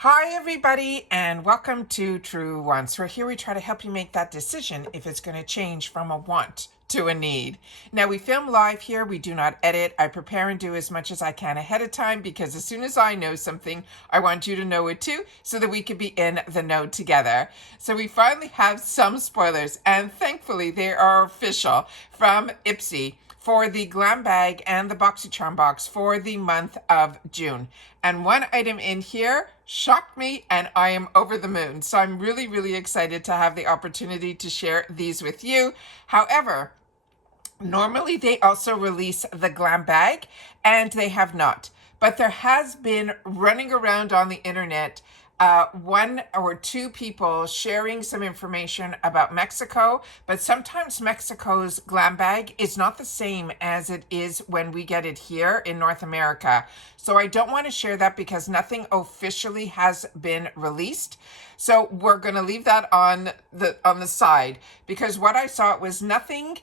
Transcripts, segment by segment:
Hi everybody and welcome to Truewants, where here we try to help you make that decision if it's going to change from a want to a need. Now we film live here, we do not edit. I prepare and do as much as I can ahead of time because as soon as I know something, I want you to know it too so that we can be in the know together. So we finally have some spoilers and thankfully they are official from IPSY for the GlamBag and the Boxycharm box for the month of June. And one item in here shocked me and I am over the moon. So I'm really, really excited to have the opportunity to share these with you. However, normally they also release the GlamBag and they have not. But there has been running around on the internet one or two people sharing some information about Mexico, but sometimes Mexico's GlamBag is not the same as it is when we get it here in North America. So I don't want to share that because nothing officially has been released. So we're going to leave that on the side because what I saw, it was nothing.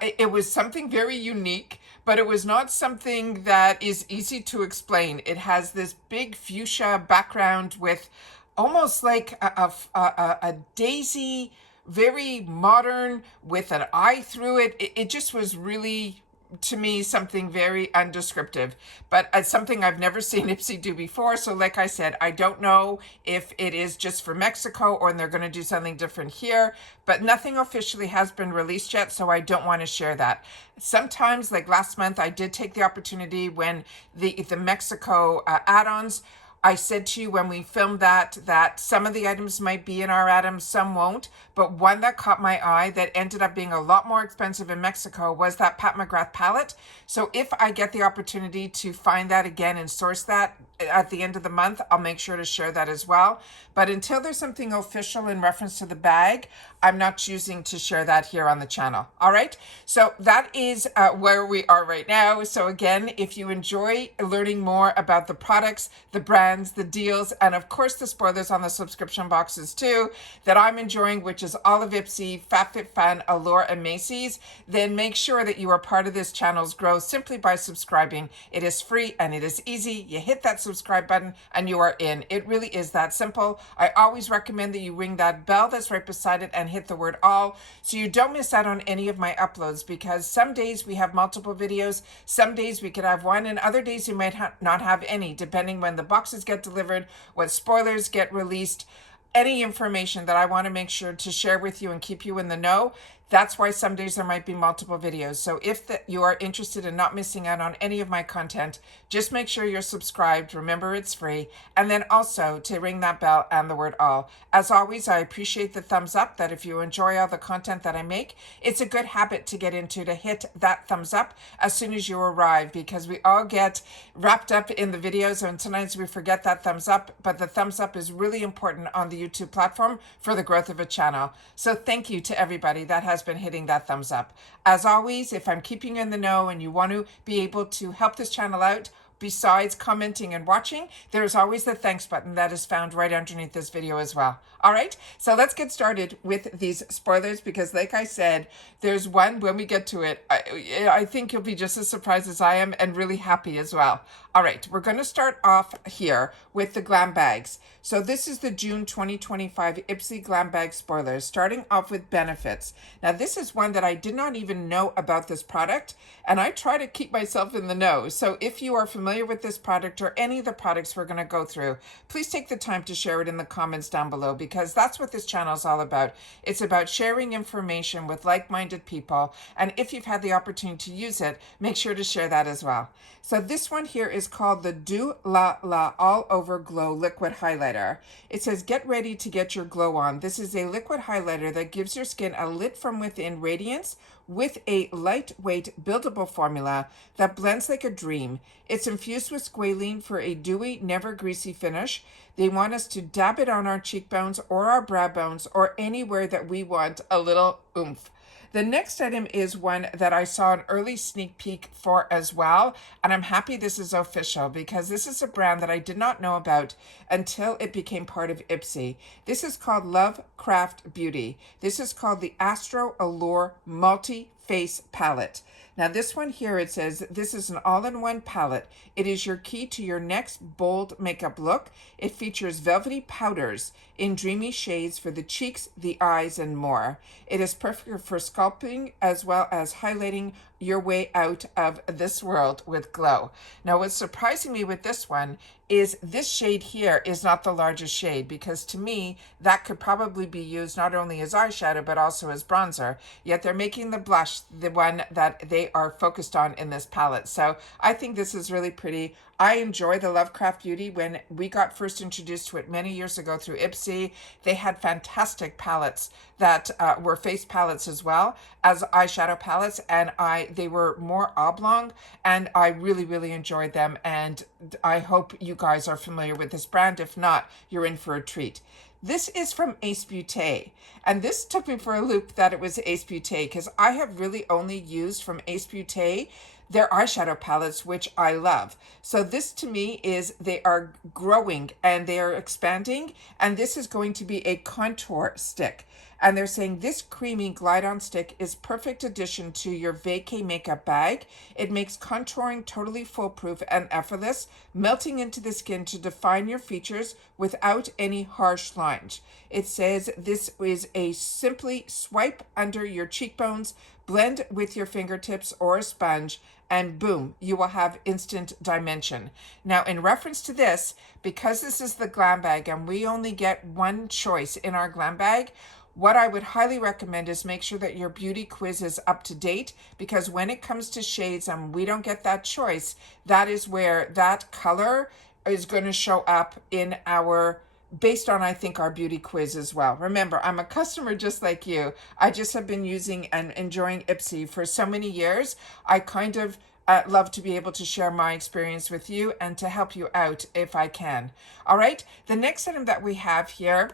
It was something very unique, but it was not something that is easy to explain. It has this big fuchsia background with almost like a daisy, very modern with an eye through it. It just was really, to me, something very undescriptive, but it's something I've never seen IPSY do before. So like I said, I don't know if it is just for Mexico or they're going to do something different here, but nothing officially has been released yet. So I don't want to share that. Sometimes, like last month, I did take the opportunity when the Mexico add-ons, I said to you when we filmed that some of the items might be in our items, some won't. But one that caught my eye that ended up being a lot more expensive in Mexico was that Pat McGrath palette. So if I get the opportunity to find that again and source that at the end of the month, I'll make sure to share that as well. But until there's something official in reference to the bag, I'm not choosing to share that here on the channel. All right. So that is where we are right now. So again, if you enjoy learning more about the products, the brands, the deals, and of course the spoilers on the subscription boxes too, that I'm enjoying, which is all of IPSY, FabFitFun, Allure, and Macy's, then make sure that you are part of this channel's growth simply by subscribing. It is free and it is easy. You hit that subscribe button and you are in. It really is that simple. I always recommend that you ring that bell that's right beside it and hit the word all so you don't miss out on any of my uploads, because some days we have multiple videos, some days we could have one, and other days we might not have any, depending when the boxes get delivered, what spoilers get released, any information that I want to make sure to share with you and keep you in the know. That's why some days there might be multiple videos. So if you are interested in not missing out on any of my content, just make sure you're subscribed. Remember, it's free. And then also to ring that bell and the word all. As always, I appreciate the thumbs up, that if you enjoy all the content that I make, it's a good habit to get into, to hit that thumbs up as soon as you arrive, because we all get wrapped up in the videos and sometimes we forget that thumbs up, but the thumbs up is really important on the YouTube platform for the growth of a channel. So thank you to everybody that has been hitting that thumbs up. As always, if I'm keeping you in the know and you want to be able to help this channel out, besides commenting and watching, there's always the thanks button that is found right underneath this video as well. All right, so let's get started with these spoilers, because like I said, there's one, when we get to it, I think you'll be just as surprised as I am and really happy as well. All right, we're going to start off here with the GlamBags. So this is the June 2025 IPSY GlamBag spoilers, starting off with benefits. Now this is one that I did not even know about this product, and I try to keep myself in the know. So if you are familiar with this product or any of the products we're going to go through, please take the time to share it in the comments down below, because that's what this channel is all about. It's about sharing information with like-minded people, and if you've had the opportunity to use it, make sure to share that as well. So this one here is called the Do La La All Over Glow Liquid Highlighter. It says, get ready to get your glow on. This is a liquid highlighter that gives your skin a lit from within radiance with a lightweight buildable formula that blends like a dream. It's infused with squalene for a dewy, never greasy finish. They want us to dab it on our cheekbones or our brow bones or anywhere that we want a little oomph. The next item is one that I saw an early sneak peek for as well, and I'm happy this is official because this is a brand that I did not know about until it became part of IPSY. This is called Love Craft Beauty. This is called the Astro Allure Multi Face Palette. Now this one here, it says, this is an all-in-one palette. It is your key to your next bold makeup look. It features velvety powders in dreamy shades for the cheeks, the eyes, and more. It is perfect for sculpting as well as highlighting your way out of this world with glow. Now what's surprising me with this one is this shade here is not the largest shade, because to me that could probably be used not only as eyeshadow but also as bronzer, yet they're making the blush the one that they are focused on in this palette. So I think this is really pretty. I enjoy the Lovecraft Beauty. When we got first introduced to it many years ago through IPSY, they had fantastic palettes that were face palettes as well as eyeshadow palettes, and they were more oblong, and I really enjoyed them, and I hope you guys are familiar with this brand. If not, you're in for a treat. This is from Ace Beauté, and this took me for a loop that it was Ace Beauté, because I have really only used from Ace Beauté their eyeshadow palettes, which I love. So this to me is, they are growing and they are expanding, and this is going to be a contour stick. And they're saying this creamy glide-on stick is perfect addition to your vacay makeup bag. It makes contouring totally foolproof and effortless, melting into the skin to define your features without any harsh lines. It says this is a simply swipe under your cheekbones, blend with your fingertips or a sponge, and boom, you will have instant dimension. Now, in reference to this, because this is the GlamBag and we only get one choice in our GlamBag, what I would highly recommend is make sure that your beauty quiz is up to date, because when it comes to shades and we don't get that choice, that is where that color is going to show up in our, based on, I think, our beauty quiz as well. Remember, I'm a customer just like you. I just have been using and enjoying IPSY for so many years. I kind of love to be able to share my experience with you and to help you out if I can. All right, the next item that we have here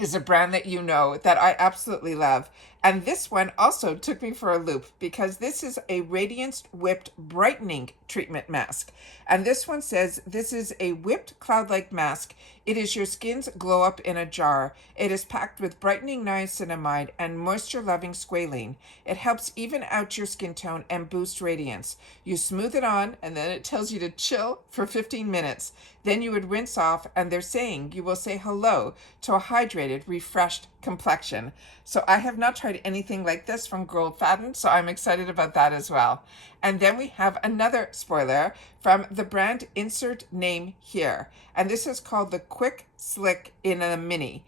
is a brand that you know that I absolutely love. And this one also took me for a loop, because this is a Radiance Whipped Brightening Treatment Mask. And this one says this is a whipped cloud-like mask. It is your skin's glow up in a jar. It is packed with brightening niacinamide and moisture-loving squalene. It helps even out your skin tone and boost radiance. You smooth it on, and then it tells you to chill for 15 minutes. Then you would rinse off, and they're saying you will say hello to a hydrated, refreshed complexion. So I have not tried anything like this from Gold Faden, so I'm excited about that as well. And then we have another spoiler from the brand insert name here. And this is called the Quick Slick in a Mini.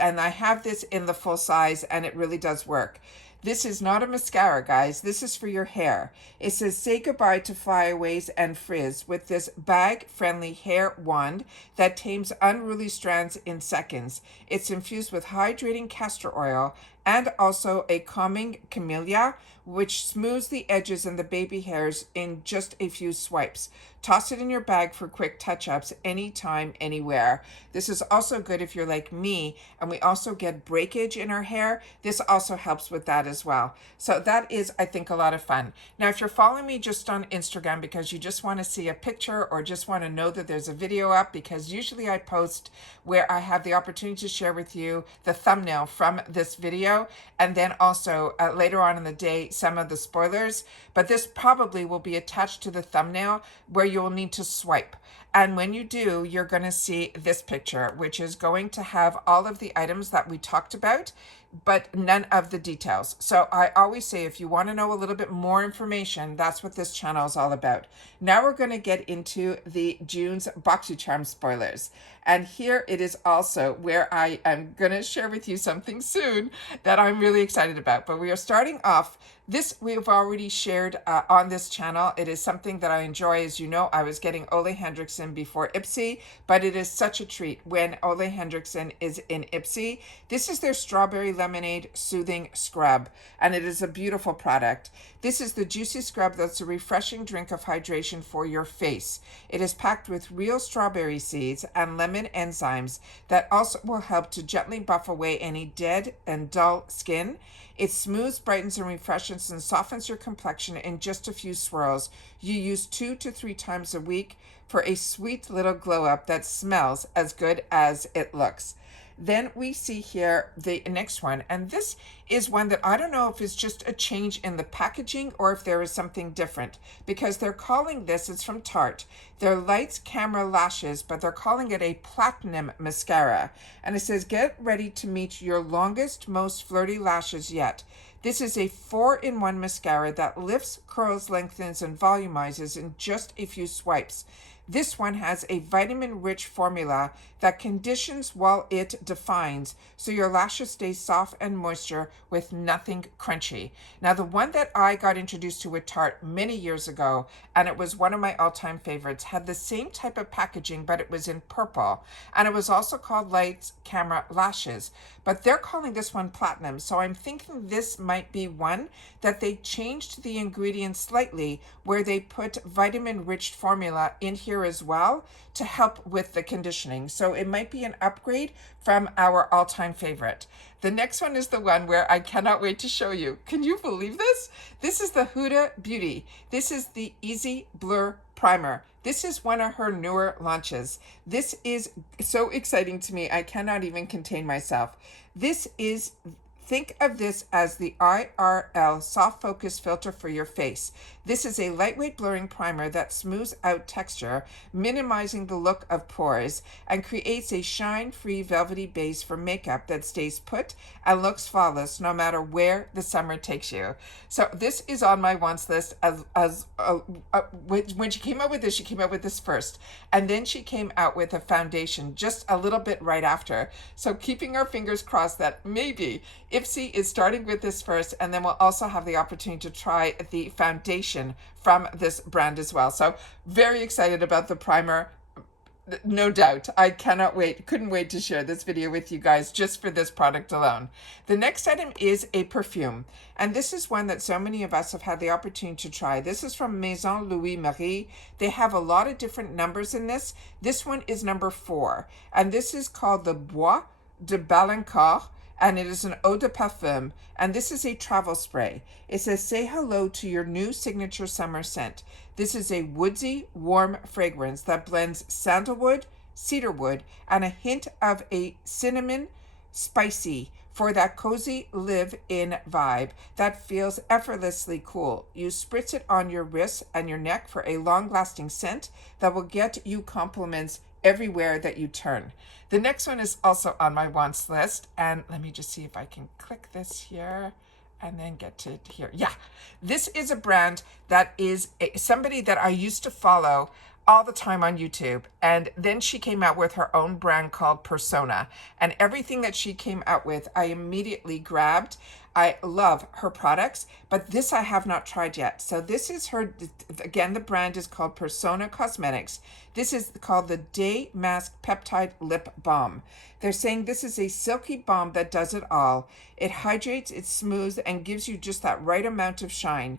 And I have this in the full size, and it really does work. This is not a mascara, guys. This is for your hair. It says, say goodbye to flyaways and frizz with this bag-friendly hair wand that tames unruly strands in seconds. It's infused with hydrating castor oil and also a calming camellia, which smooths the edges and the baby hairs in just a few swipes. Toss it in your bag for quick touch-ups anytime, anywhere. This is also good if you're like me and we also get breakage in our hair. This also helps with that as well. So that is, I think, a lot of fun. Now, if you're following me just on Instagram because you just want to see a picture or just want to know that there's a video up, because usually I post where I have the opportunity to share with you the thumbnail from this video, and then also later on in the day, some of the spoilers, but this probably will be attached to the thumbnail where you will need to swipe. And when you do, you're going to see this picture, which is going to have all of the items that we talked about, but none of the details. So I always say, if you want to know a little bit more information, that's what this channel is all about. Now we're going to get into the June's Boxycharm spoilers. And here it is also where I am going to share with you something soon that I'm really excited about. But we are starting off, this we've already shared on this channel. It is something that I enjoy. As you know, I was getting Ole Henriksen before IPSY, but it is such a treat when Ole Henriksen is in IPSY. This is their Strawberry Lemonade Soothing Scrub, and it is a beautiful product. This is the juicy scrub that's a refreshing drink of hydration for your face. It is packed with real strawberry seeds and lemon enzymes that also will help to gently buff away any dead and dull skin. It smooths, brightens, and refreshes and softens your complexion in just a few swirls. You use 2 to 3 times a week for a sweet little glow up that smells as good as it looks. Then we see here the next one, and this is one that I don't know if it's just a change in the packaging or if there is something different, because they're calling this, it's from Tarte, they're Lights Camera Lashes, but they're calling it a platinum mascara. And it says, get ready to meet your longest, most flirty lashes yet. This is a 4-in-1 mascara that lifts, curls, lengthens, and volumizes in just a few swipes. This one has a vitamin-rich formula that conditions while it defines, so your lashes stay soft and moisture with nothing crunchy. Now, the one that I got introduced to with Tarte many years ago, and it was one of my all-time favorites, had the same type of packaging, but it was in purple, and it was also called Lights Camera Lashes, but they're calling this one platinum, so I'm thinking this might be one that they changed the ingredients slightly, where they put vitamin-rich formula in here as well to help with the conditioning. So it might be an upgrade from our all-time favorite. The next one is the one where I cannot wait to show you. Can you believe this? This is the Huda Beauty. This is the Easy Blur Primer. This is one of her newer launches. This is so exciting to me. I cannot even contain myself. Think of this as the IRL soft focus filter for your face. This is a lightweight blurring primer that smooths out texture, minimizing the look of pores, and creates a shine-free velvety base for makeup that stays put and looks flawless no matter where the summer takes you. So this is on my wants list. When she came out with this, she came out with this first, and then she came out with a foundation just a little bit right after. So keeping our fingers crossed that maybe IPSY is starting with this first, and then we'll also have the opportunity to try the foundation from this brand as well. So very excited about the primer. No doubt. I cannot wait. Couldn't wait to share this video with you guys just for this product alone. The next item is a perfume. And this is one that so many of us have had the opportunity to try. This is from Maison Louis Marie. They have a lot of different numbers in this. This one is number 4. And this is called the Bois de Balancourt. And it is an eau de parfum, and this is a travel spray. It says, say hello to your new signature summer scent. This is a woodsy, warm fragrance that blends sandalwood, cedarwood, and a hint of a cinnamon spicy for that cozy live-in vibe that feels effortlessly cool. You spritz it on your wrists and your neck for a long-lasting scent that will get you compliments everywhere that you turn. The next one is also on my wants list, and let me just see if I can click this here and then get to here. Yeah, this is a brand that is somebody that I used to follow all the time on YouTube, and then she came out with her own brand called Persona, and everything that she came out with I immediately grabbed. I love her products, but this I have not tried yet. So this is her, again, the brand is called Persona Cosmetics. This is called the Day Mask Peptide Lip Balm. They're saying this is a silky balm that does it all. It hydrates, it smooths, and gives you just that right amount of shine.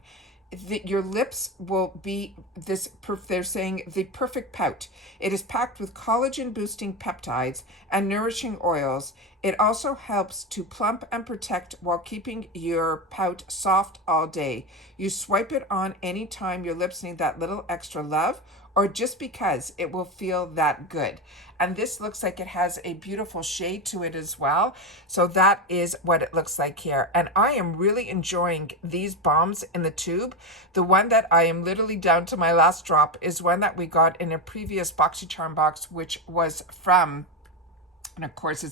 Your lips will be this, they're saying, the perfect pout. It is packed with collagen-boosting peptides and nourishing oils. It also helps to plump and protect while keeping your pout soft all day. You swipe it on anytime your lips need that little extra love, or just because it will feel that good. And this looks like it has a beautiful shade to it as well. So that is what it looks like here. And I am really enjoying these balms in the tube. The one that I am literally down to my last drop is one that we got in a previous Boxycharm box, which was from, and of course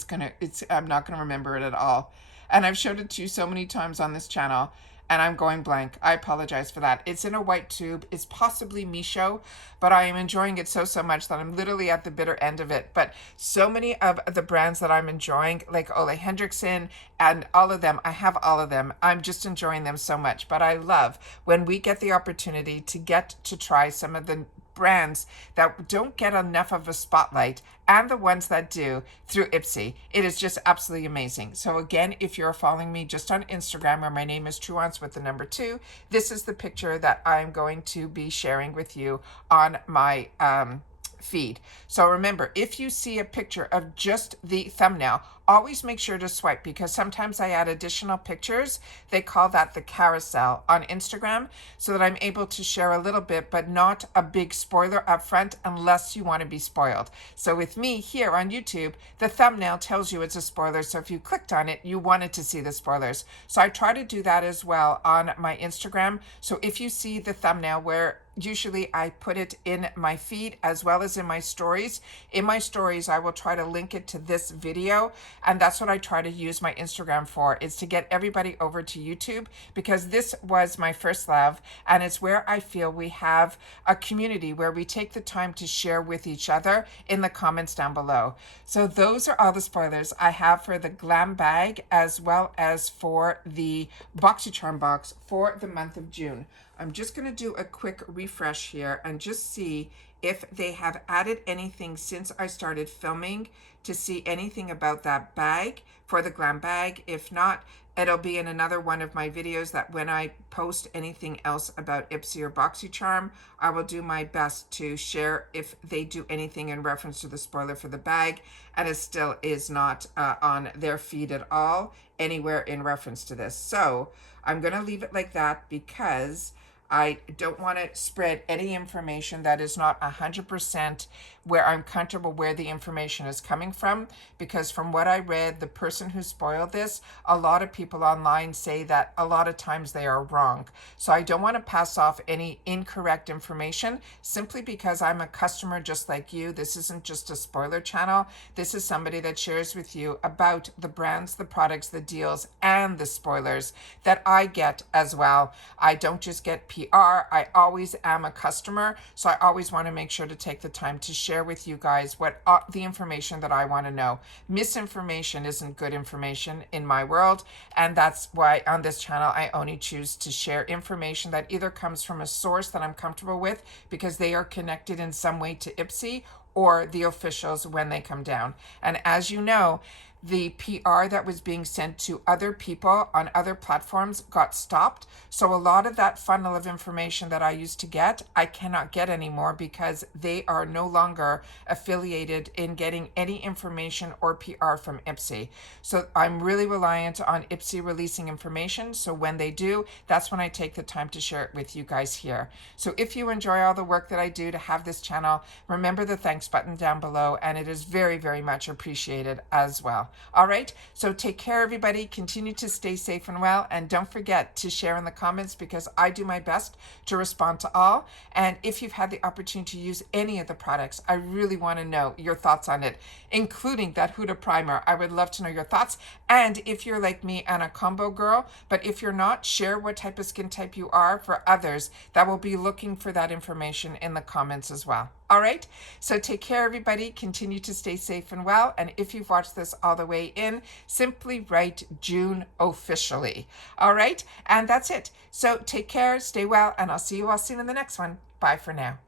I'm not gonna remember it at all. And I've showed it to you so many times on this channel, and I'm going blank. I apologize for that. It's in a white tube. It's possibly Micho, but I am enjoying it so much that I'm literally at the bitter end of it. But so many of the brands that I'm enjoying, like Ole Henriksen and all of them, I have all of them. I'm just enjoying them so much. But I love when we get the opportunity to get to try some of the brands that don't get enough of a spotlight, and the ones that do, through IPSY. It is just absolutely amazing. So again, if you're following me just on Instagram, where my name is Truewants with the number 2, this is the picture that I'm going to be sharing with you on my feed. So remember, if you see a picture of just the thumbnail, always make sure to swipe, because sometimes I add additional pictures. They call that the carousel on Instagram, so that I'm able to share a little bit, but not a big spoiler up front unless you want to be spoiled. So with me here on YouTube, the thumbnail tells you it's a spoiler. So if you clicked on it, you wanted to see the spoilers. So I try to do that as well on my Instagram. So if you see the thumbnail, where usually I put it in my feed as well as in my stories. In my stories, I will try to link it to this video. And that's what I try to use my Instagram for, is to get everybody over to YouTube, because this was my first love. And it's where I feel we have a community where we take the time to share with each other in the comments down below. So those are all the spoilers I have for the GlamBag as well as for the Boxycharm box for the month of June. I'm just going to do a quick refresh here and just see if they have added anything since I started filming, to see anything about that bag for the GlamBag. If not, it'll be in another one of my videos, that when I post anything else about IPSY or Boxycharm, I will do my best to share if they do anything in reference to the spoiler for the bag. And it still is not on their feed at all, anywhere in reference to this. So I'm going to leave it like that, because I don't want to spread any information that is not 100% where I'm comfortable where the information is coming from. Because from what I read, the person who spoiled this, a lot of people online say that a lot of times they are wrong. So I don't want to pass off any incorrect information, simply because I'm a customer just like you. This isn't just a spoiler channel. This is somebody that shares with you about the brands, the products, the deals, and the spoilers that I get as well. I don't just get PR. I always am a customer. So I always want to make sure to take the time to share with you guys what the information that I want to know. Misinformation isn't good information in my world. And that's why on this channel, I only choose to share information that either comes from a source that I'm comfortable with, because they are connected in some way to IPSY, or the officials when they come down. And as you know, the PR that was being sent to other people on other platforms got stopped. So a lot of that funnel of information that I used to get, I cannot get anymore, because they are no longer affiliated in getting any information or PR from IPSY. So I'm really reliant on IPSY releasing information. So when they do, that's when I take the time to share it with you guys here. So if you enjoy all the work that I do to have this channel, remember the thanks button down below, and it is very, very much appreciated as well. All right, so take care, everybody. Continue to stay safe and well, and don't forget to share in the comments, because I do my best to respond to all. And if you've had the opportunity to use any of the products, I really want to know your thoughts on it, including that Huda primer. I would love to know your thoughts. And if you're like me and a combo girl, but if you're not, share what type of skin type you are for others that will be looking for that information in the comments as well. All right, so take care, everybody. Continue to stay safe and well. And if you've watched this all the way in, simply write June officially. All right, and that's it. So take care, stay well, and I'll see you all soon in the next one. Bye for now.